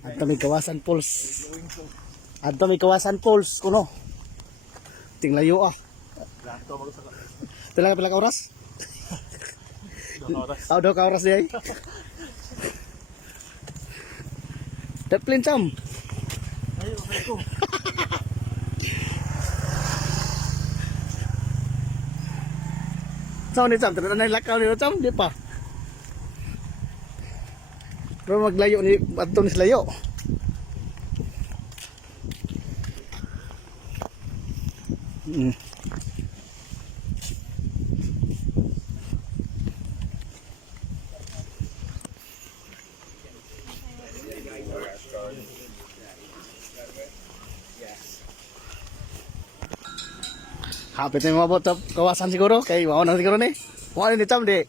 Adto may Kawasan Falls. Adto may Kawasan Falls kuno. Tinglayo ah. Pila ka oras? 2 oras. Aw daw ka oras di ay. Deplin Cham. Ay, okay ko. Saan ni Cham? Tara na lakaw ni Cham, di pa. Pero maglayo ni adto ni layo. Hapit na mabot sa Kawasan siguro kay mao na siguro ni. Mao ni Cham di.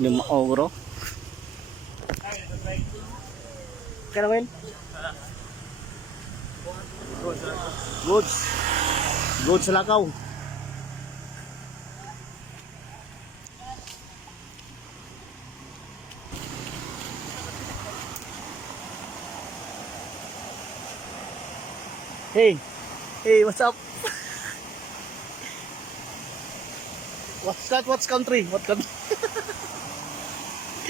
Ini mao bro. Kaya Will? Good. Good sa lakaw. Hey, hey, what's up? What's that? What's country? What country?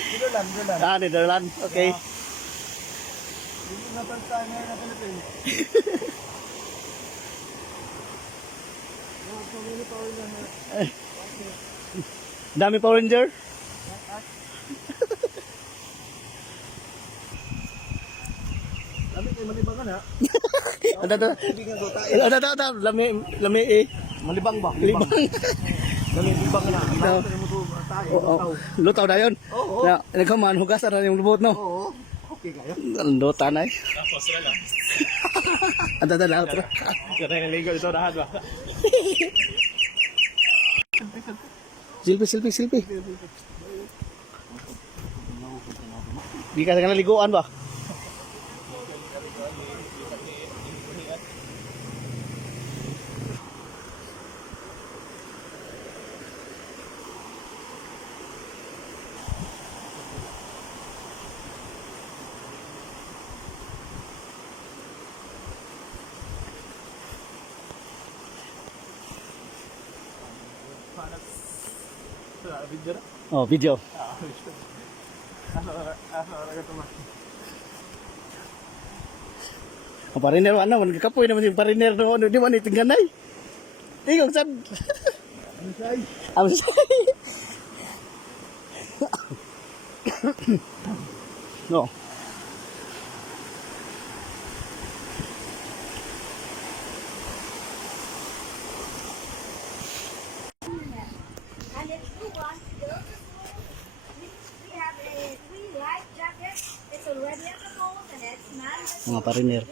Netherlands. Ah, Netherlands. Okay. Hindi na tayo na Pilipinas. Dami Power Ranger. Kami kayo malibangan ha. Ada. Lami eh. Malibang ba? Libang. Malibang na. No. Tayo. Lutaw na yun. Oo. Na, nagkaman, hugasan na yung lubot, no? Oo. Okay kayo. Luta na eh. Tapos sila lang. Ada. Kaya naligo ito lahat ba? Silpi. Di ka na liguan ba? Video na? Oh, video. Ang pariner, ano, magkapoy naman yung pariner, no, di man itingganay. Tingog, saan? Amsay. No. And if you want to go to school, we have a free life jacket. It's already at the post and it's not. Mga pariner.